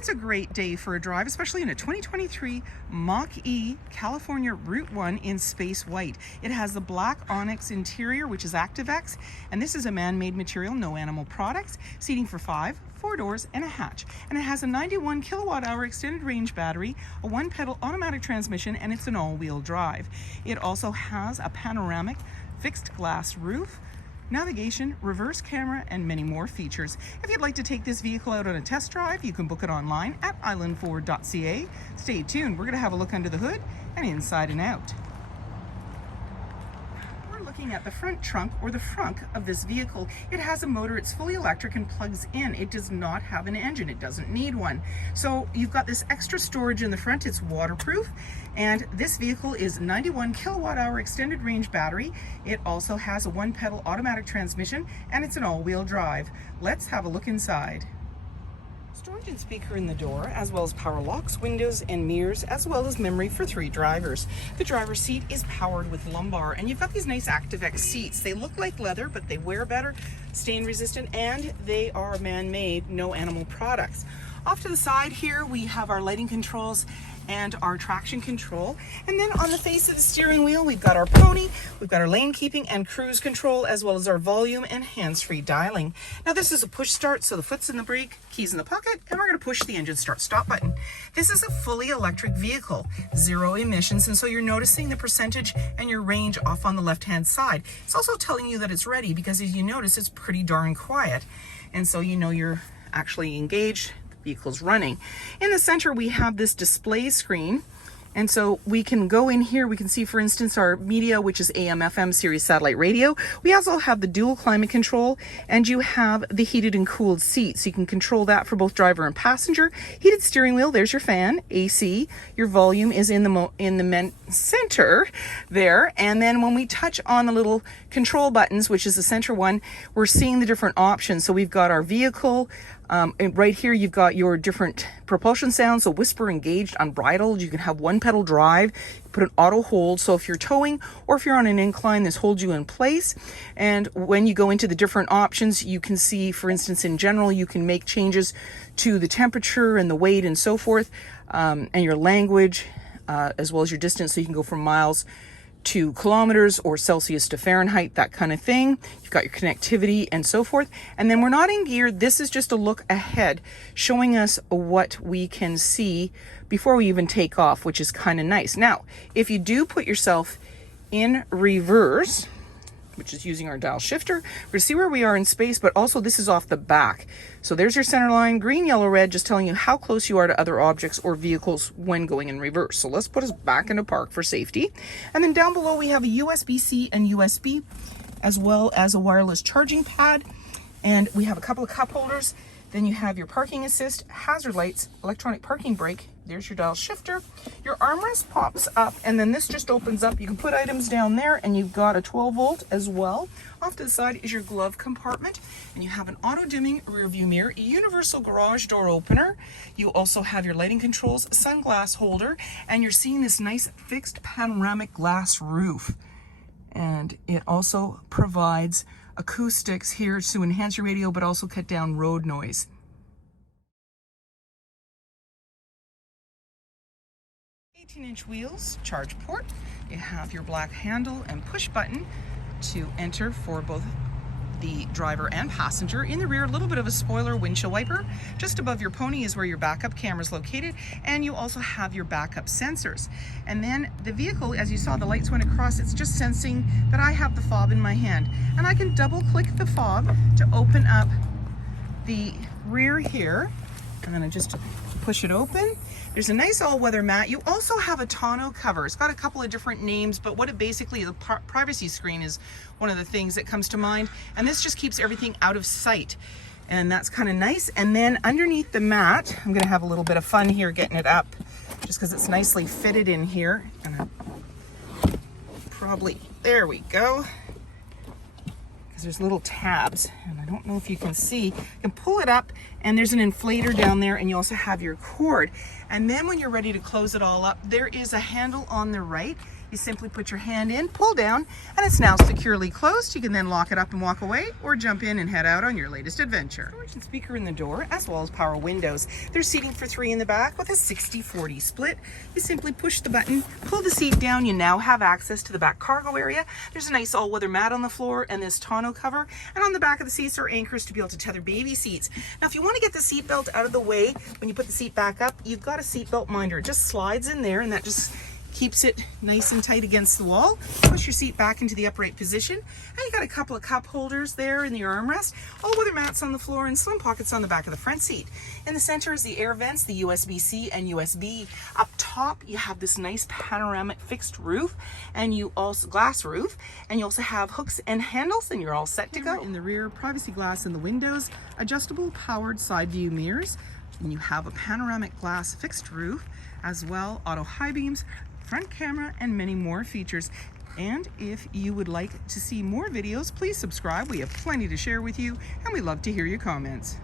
It's a great day for a drive, especially in a 2023 Mach-E California Route 1 in space white. It has the black onyx interior, which is ActiveX, and this is a man-made material, no animal products, seating for 5, 4 doors, and a hatch. And it has a 91 kilowatt hour extended range battery, a 1-pedal automatic transmission, and it's an all-wheel drive. It also has a panoramic fixed glass roof, navigation, reverse camera, and many more features. If you'd like to take this vehicle out on a test drive, you can book it online at islandford.ca. Stay tuned, we're going to have a look under the hood and inside and out. We're looking at the front trunk or the frunk of this vehicle. It has a motor, it's fully electric and plugs in. It does not have an engine, it doesn't need one. So you've got this extra storage in the front, it's waterproof, and this vehicle is 91 kilowatt hour extended range battery. It also has a 1-pedal automatic transmission and it's an all-wheel drive. Let's have a look inside. Storage and speaker in the door, as well as power locks, windows, and mirrors, as well as memory for 3 drivers. The driver's seat is powered with lumbar, and you've got these nice ActiveX seats. They look like leather, but they wear better, stain resistant, and they are man-made, no animal products. Off to the side here, we have our lighting controls and our traction control. And then on the face of the steering wheel, we've got our pony, we've got our lane keeping and cruise control, as well as our volume and hands-free dialing. Now this is a push start, so the foot's in the brake, keys in the pocket, and we're gonna push the engine start stop button. This is a fully electric vehicle, 0 emissions, and so you're noticing the percentage and your range off on the left-hand side. It's also telling you that it's ready because as you notice, it's pretty darn quiet. And so you know you're actually engaged, vehicle's running. In the center we have this display screen, and so we can go in here, we can see for instance our media, which is AM FM Sirius satellite radio. We also have the dual climate control, and you have the heated and cooled seats, so you can control that for both driver and passenger. Heated steering wheel, there's your fan, AC, your volume is in the center there, and then when we touch on the little control buttons, which is the center one, we're seeing the different options. So we've got our vehicle, and right here you've got your different propulsion sounds, so whisper, engaged, unbridled. You can have 1-pedal drive, put an auto hold, so if you're towing or if you're on an incline, this holds you in place. And when you go into the different options, you can see, for instance, in general, you can make changes to the temperature and the weight and so forth, and your language, as well as your distance, so you can go from miles to kilometers or Celsius to Fahrenheit, that kind of thing. You've got your connectivity and so forth. And then we're not in gear. This is just a look ahead, showing us what we can see before we even take off, which is kind of nice. Now, if you do put yourself in reverse, which is using our dial shifter, we're gonna see where we are in space, but also this is off the back. So there's your center line, green, yellow, red, just telling you how close you are to other objects or vehicles when going in reverse. So let's put us back into park for safety. And then down below we have a USB-C and USB, as well as a wireless charging pad. And we have a couple of cup holders. Then you have your parking assist, hazard lights, electronic parking brake. There's your dial shifter. Your armrest pops up, and then this just opens up. You can put items down there, and you've got a 12-volt as well. Off to the side is your glove compartment, and you have an auto-dimming rear view mirror, a universal garage door opener. You also have your lighting controls, a sunglass holder, and you're seeing this nice fixed panoramic glass roof. And it also provides acoustics here to enhance your radio, but also cut down road noise. 18-inch wheels, charge port. You have your black handle and push button to enter for both the driver and passenger. In the rear, a little bit of a spoiler windshield wiper. Just above your pony is where your backup camera is located, and you also have your backup sensors. And then the vehicle, as you saw, the lights went across, it's just sensing that I have the fob in my hand. And I can double click the fob to open up the rear here, and then I just push it open. There's a nice all-weather mat. You also have a tonneau cover. It's got a couple of different names, but what it basically, the privacy screen is one of the things that comes to mind. And this just keeps everything out of sight. And that's kind of nice. And then underneath the mat, I'm gonna have a little bit of fun here getting it up, just because it's nicely fitted in here. And probably, there we go. Because there's little tabs, and I don't know if you can see. You can pull it up, And there's an inflator down there, and you also have your cord. And then when you're ready to close it all up, there is a handle on the right. You simply put your hand in, pull down, and it's now securely closed. You can then lock it up and walk away, or jump in and head out on your latest adventure. Storage and speaker in the door, as well as power windows. There's seating for 3 in the back with a 60-40 split. You simply push the button, pull the seat down. You now have access to the back cargo area. There's a nice all-weather mat on the floor and this tonneau cover. And on the back of the seats are anchors to be able to tether baby seats. Now, if you want to get the seat belt out of the way, when you put the seat back up, you've got a seat belt minder. It just slides in there, and that just keeps it nice and tight against the wall. Push your seat back into the upright position, and you got a couple of cup holders there in your armrest, all-weather mats on the floor, and slim pockets on the back of the front seat. In the center is the air vents, the USB-C and USB. Up top, you have this nice panoramic fixed roof, and you also glass roof, and you also have hooks and handles, and you're all set to go. In the rear, privacy glass in the windows, adjustable powered side view mirrors, and you have a panoramic glass fixed roof, as well auto high beams, front camera, and many more features. And if you would like to see more videos, please subscribe. We have plenty to share with you, and we love to hear your comments.